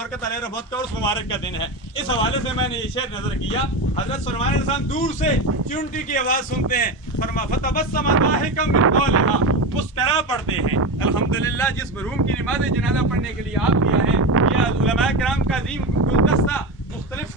बरकत अलैहि रहमत का उर्स मुबारक का दिन है। इस हवाले से मैंने ये शेर नजर किया। हजरत सलमान इंसान दूर से चुनटी की आवाज सुनते हैं, फरमा फतबस्सम दाहिकम मिन कौलिहा, मुस्करा पड़ते हैं। अल्हम्दुलिल्लाह, जिस मरहूम की नमाज जनाजा पढ़ने के लिए आप किया है, यह उलमाए किराम का अजीम गुलदस्ता मुख्तलिफ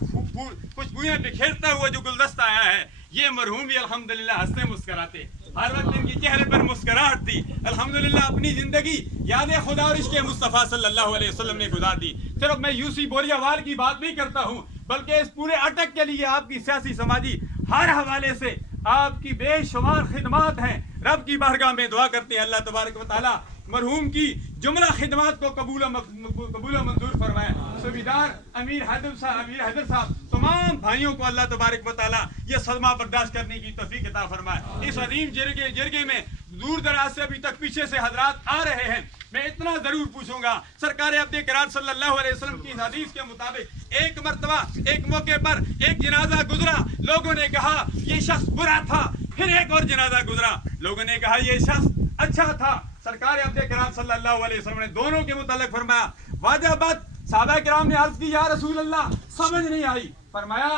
खुशबुएं बिखेरता हुआ जो गुलदस्ता आया है, ये मरहूम भी अल्हम्दुलिल्लाह हंसते मुस्कराते, हर वक्त इनके चेहरे पर मुस्कराहट थी। अल्हम्दुलिल्लाह अपनी जिंदगी याद खुदा और इश्क़ मुस्तफ़ा सल्लल्लाहु अलैहि वसल्लम ने गुजार दी। सिर्फ मैं यूसी बोरियावाल की बात नहीं करता हूँ, बल्कि इस पूरे अटक के लिए आपकी सियासी समाजी हर हवाले से आपकी बेशुमार खिदमात हैं। रब की बारगाह में दुआ करते हैं अल्लाह तबारक व तआला मरहूम की जुमला खिदमात को कबूल मंजूर फरमाए। सूबेदार अमीर हैदर साहब तमाम भाइयों को अल्लाह तबारक व तआला ये सदमा बर्दाश्त करने की तौफीक अता फरमाए। इस अजीम जरगे में दूर दराज से अभी तक पीछे से हजरात आ रहे हैं। मैं इतना जरूर पूछूंगा, सरकार अब्दे किरार सल्लल्लाहु अलैहि वसल्लम की हदीस के मुताबिक एक मर्तबा एक मौके पर एक जनाजा गुजरा, लोगों ने कहा ये शख्स बुरा था। फिर एक और जनाजा गुजरा, लोगों ने कहा ये शख्स अच्छा था। सरकार अब्दे किरार सल्लल्लाहु अलैहि वसल्लम ने दोनों के मुतालिक फरमाया वाजबात। सहाबा किराम ने अर्ज की या रसूल अल्लाह, समझ नहीं आई। फरमाया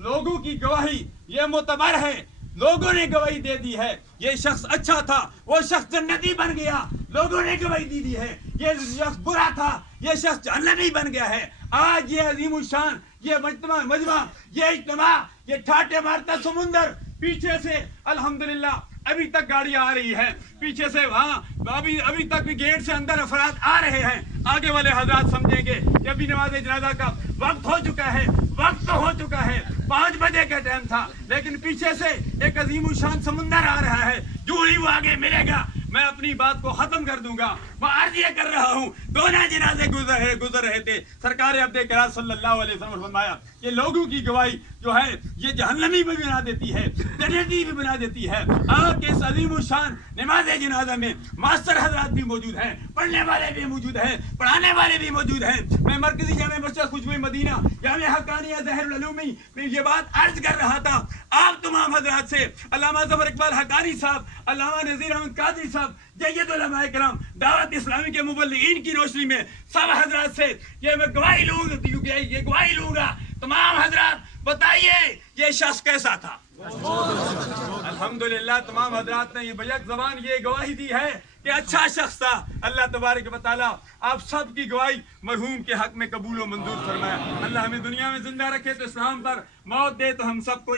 लोगों की गवाही ये मुतबर है, लोगों ने गवाही दे दी है ये शख्स अच्छा था, वो शख्स जन्नती बन गया। लोगों ने गवाही दी है ये शख्स बुरा था, ये शख्स जहन्नमी बन गया है। आज ये अजीम शान, ये मजमा, ये इज्तिमा, ये ठाटे मारता समुंदर, पीछे से अल्हम्दुलिल्लाह अभी तक गाड़ी आ रही है, पीछे से वहाँ अभी तक भी गेट से अंदर अफराद आ रहे हैं। आगे वाले हजरात समझेंगे कि अभी नमाज जनाजा का वक्त हो चुका है, वक्त तो हो चुका है, 5 बजे का टाइम था, लेकिन पीछे से एक अजीम शान समुंदर आ रहा है। जो ही वो आगे मिलेगा मैं अपनी बात को खत्म कर दूंगा। मैं अर्ज ये कर रहा हूँ, दोनों जनाजे गुजर रहे थे। सरकार अब्दे किरार सल्लल्लाहु अलैहि वसल्लम फरमाया ये लोगों की गवाही जो है ये जहन्नमी भी बना देती है, जन्नती भी बना देती है। आपके इस अजीम शान नमाज जनाजा में मास्टर हजरात भी मौजूद हैं, पढ़ने वाले भी मौजूद हैं, पढ़ाने वाले भी मौजूद हैं। मैं मरकजी जामे मस्जिद खुशबू मदीना जामे हक्कानिया ज़हरुल उलूमी में ये बात अर्ज कर रहा था। आप तमाम हजरात से अल्लामा ज़फर इकबाल हक्कानी साहब, अल्लामा नज़ीर अहमद कादरी साहब, जय्यद उलमाए किराम, दावत इस्लामी के मुबल्लिगीन की रोशनी में सब हजरात से ये मैं गवाही लूंगा। तमाम हजरात बताइए ये शख्स कैसा था। अल्हम्दुलिल्लाह तमाम हजरात ने ये बैक ज़बान ये गवाही दी है कि अच्छा शख्स था। अल्लाह तबारक व तआला आप सब की गवाही मरहूम के हक में कबूल व मंजूर फरमाया। अल्लाह हमें दुनिया में जिंदा रखे तो इस्लाम पर, मौत दे तो हम सबको